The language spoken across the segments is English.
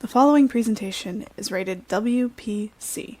The following presentation is rated WPC.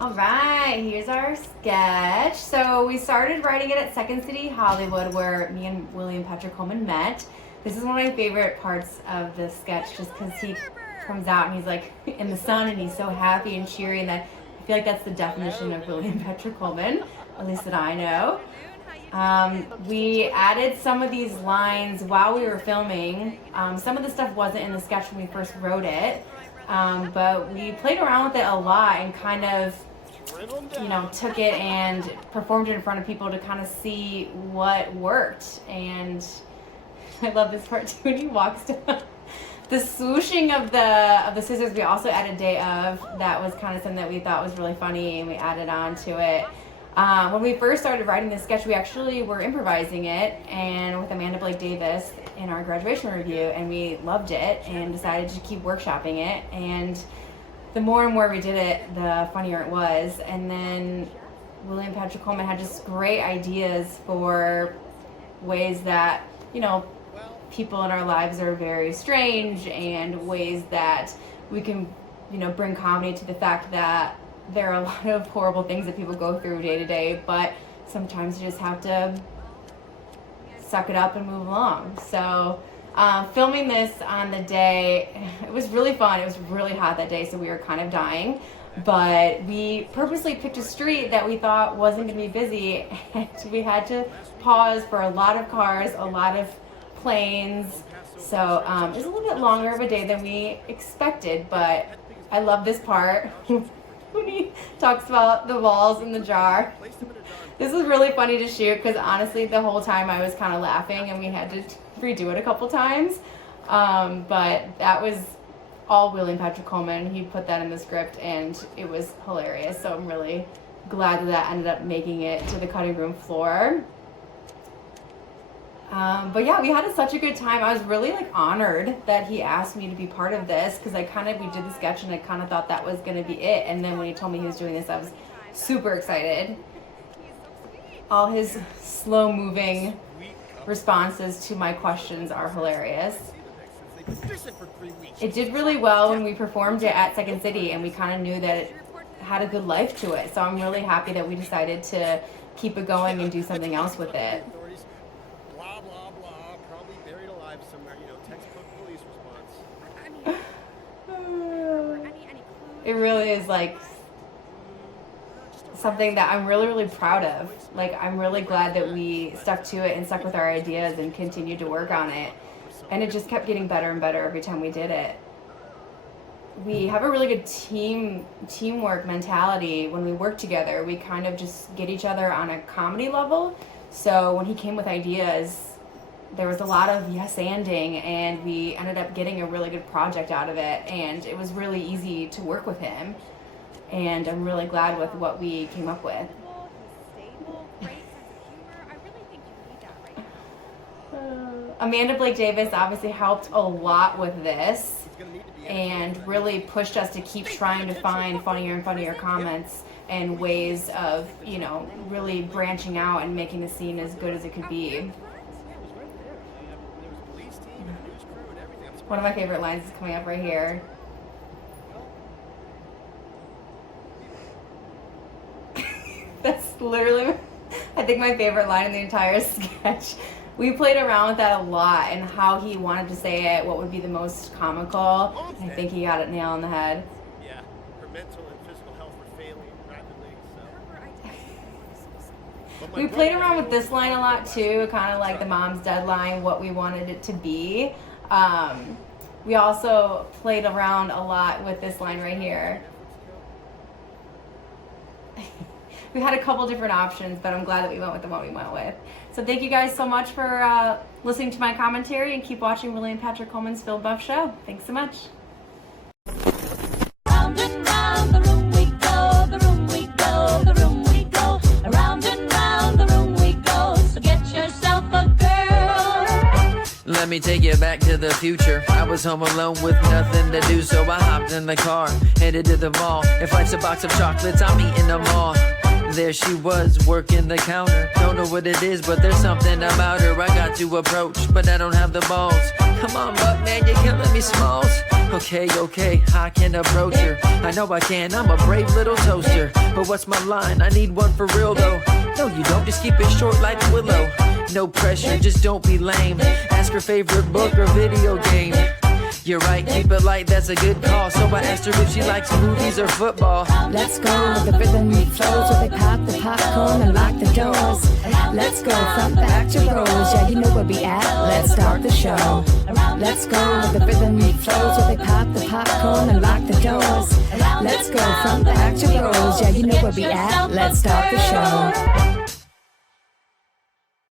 All right, here's our sketch. So we started writing it at Second City Hollywood, where me and William Patrick Coleman met. This is one of my favorite parts of the sketch, just because he comes out and he's like in the sun and he's so happy and cheery, and I feel like that's the definition of William Patrick Coleman, at least that I know. We added some of these lines while we were filming. Some of the stuff wasn't in the sketch when we first wrote it, but we played around with it a lot and kind of, took it and performed it in front of people to kind of see what worked. And I love this part too, when he walks down. The swooshing of the scissors we also added day of. That was kind of something that we thought was really funny, and we added on to it. When we first started writing this sketch, we actually were improvising it and with Amanda Blake Davis in our graduation review, and we loved it and decided to keep workshopping it. And the more and more we did it, the funnier it was. And then William Patrick Coleman had just great ideas for ways that, people in our lives are very strange, and ways that we can, bring comedy to the fact that there are a lot of horrible things that people go through day to day, but sometimes you just have to suck it up and move along. So filming this on the day, it was really fun. It was really hot that day, so we were kind of dying, but we purposely picked a street that we thought wasn't going to be busy, and we had to pause for a lot of cars, a lot of planes. So it was a little bit longer of a day than we expected, but I love this part when he talks about the balls in the jar. This was really funny to shoot because honestly the whole time I was kind of laughing, and we had to redo it a couple times, but that was all William Patrick Coleman. He put that in the script and it was hilarious, so I'm really glad that ended up making it to the cutting room floor. But yeah, we had such a good time. I was really honored that he asked me to be part of this, because we did the sketch and I kind of thought that was going to be it, and then when he told me he was doing this, I was super excited. All his slow moving responses to my questions are hilarious. It did really well when we performed it at Second City, and we kind of knew that it had a good life to it, so I'm really happy that we decided to keep it going and do something else with it. It really is something that I'm really, really proud of. I'm really glad that we stuck to it and stuck with our ideas and continued to work on it. And it just kept getting better and better every time we did it. We have a really good teamwork mentality when we work together. We kind of just get each other on a comedy level. So when he came with ideas, there was a lot of yes-anding, and we ended up getting a really good project out of it, and it was really easy to work with him, and I'm really glad with what we came up with. Amanda Blake Davis obviously helped a lot with this and really pushed us to keep trying to find funnier and funnier comments and ways of, really branching out and making the scene as good as it could be. One of my favorite lines is coming up right here. That's literally, I think, my favorite line in the entire sketch. We played around with that a lot, and how he wanted to say it, what would be the most comical. I think he got it nailed on the head. Yeah, her mental and physical health were failing rapidly, so. We played around with this line a lot too, kind of like the mom's deadline, what we wanted it to be. We also played around a lot with this line right here. We had a couple different options, but I'm glad that we went with the one we went with. So thank you guys so much for listening to my commentary, and keep watching William Patrick Coleman's Filmbuff show. Thanks so much. let me take you back to the future. I was home alone with nothing to do, so I hopped in the car, headed to the mall. If life's a box of chocolates, I'm eating them all. There she was, working the counter. Don't know what it is, but there's something about her I got to approach, but I don't have the balls. Come on, buck man, you're killing me, Smalls. Okay, I can approach her. I know I can, I'm a brave little toaster. But what's my line? I need one for real though. No, you don't, just keep it short like Willow. No pressure, just don't be lame. Ask her favorite book or video game. You're right, keep it light, that's a good call. So I asked her if she likes movies or football. Let's go with the rhythm flows, where they pop the popcorn and lock the doors. Let's go front back to Rose, yeah, you know where we at. Let's start the show. Let's go with the rhythm flows, where they pop the popcorn and lock the doors. Let's go front back to Rose, yeah, you know where we at. Let's start the show.